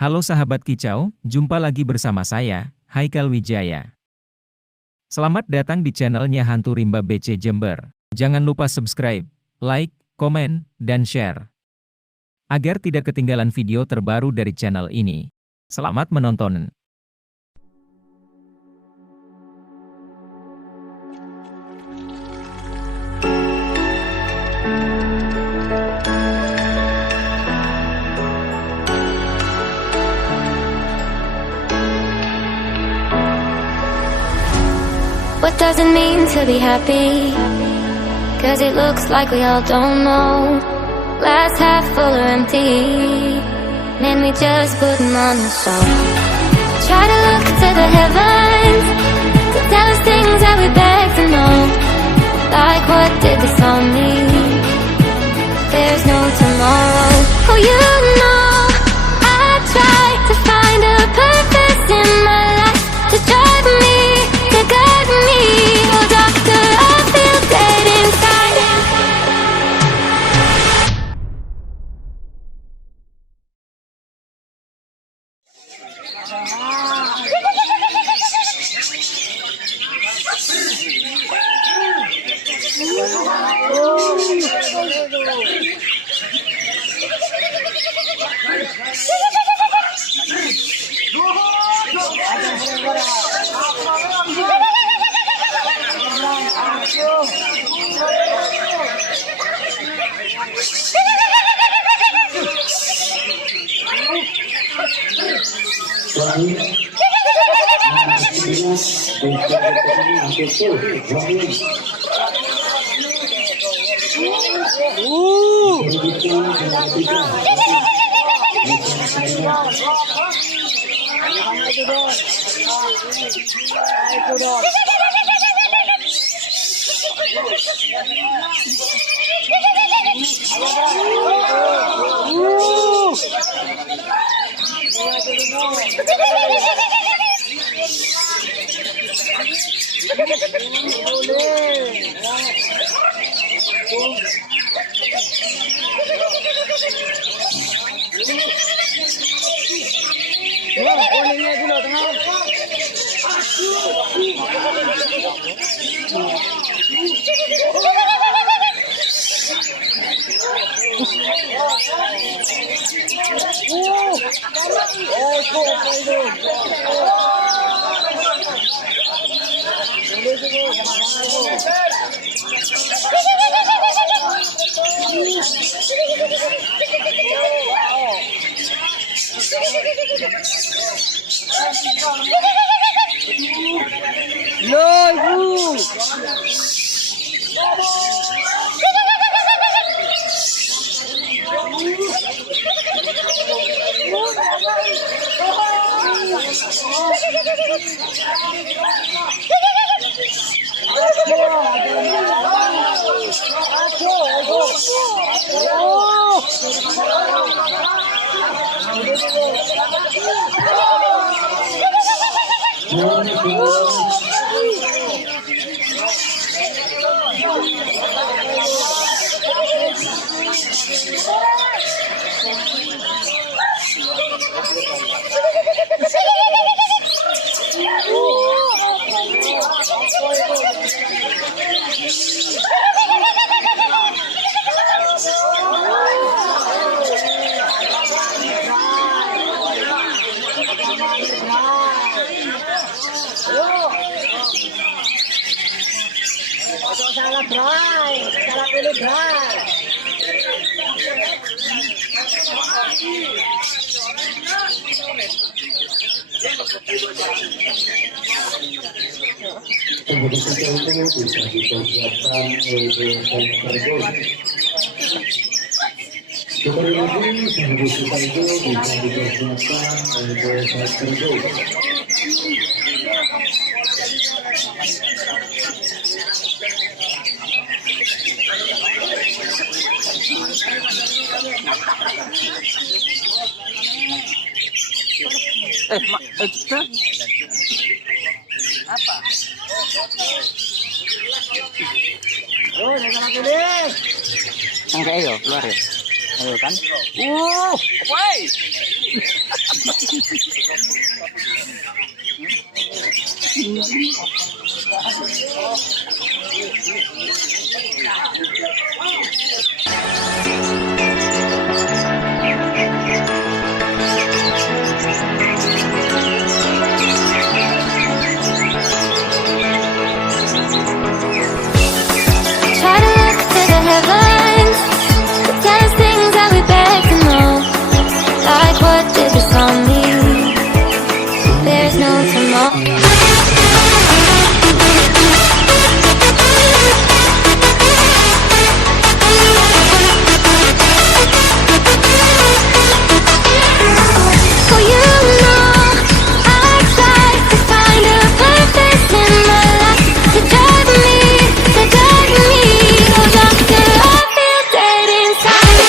Halo sahabat kicau, jumpa lagi bersama saya, Haikal Wijaya. Selamat datang di channelnya Hantu Rimba BC Jember. Jangan lupa subscribe, like, komen, dan share. Agar tidak ketinggalan video terbaru dari channel ini. Selamat menonton. What does it mean to be happy? Cause it looks like we all don't know. Glass half full or empty. Man, we just putting on a show. Try to look to the heavens to tell us things that we beg to know. Like what did this all mean? There's no tomorrow. Oh, you know I try to find a purpose in my life to drive me, to guide me. Oh doctor, I feel dead inside. Yang kayak yo, luar ya. Ayo kan. Woi. Try to look to the heavens, to tell us things that we beg to know. Like what did the song mean? There's no tomorrow. Oh, you know, I try to find a purpose in my life to drive me. Oh, doctor, I feel dead inside.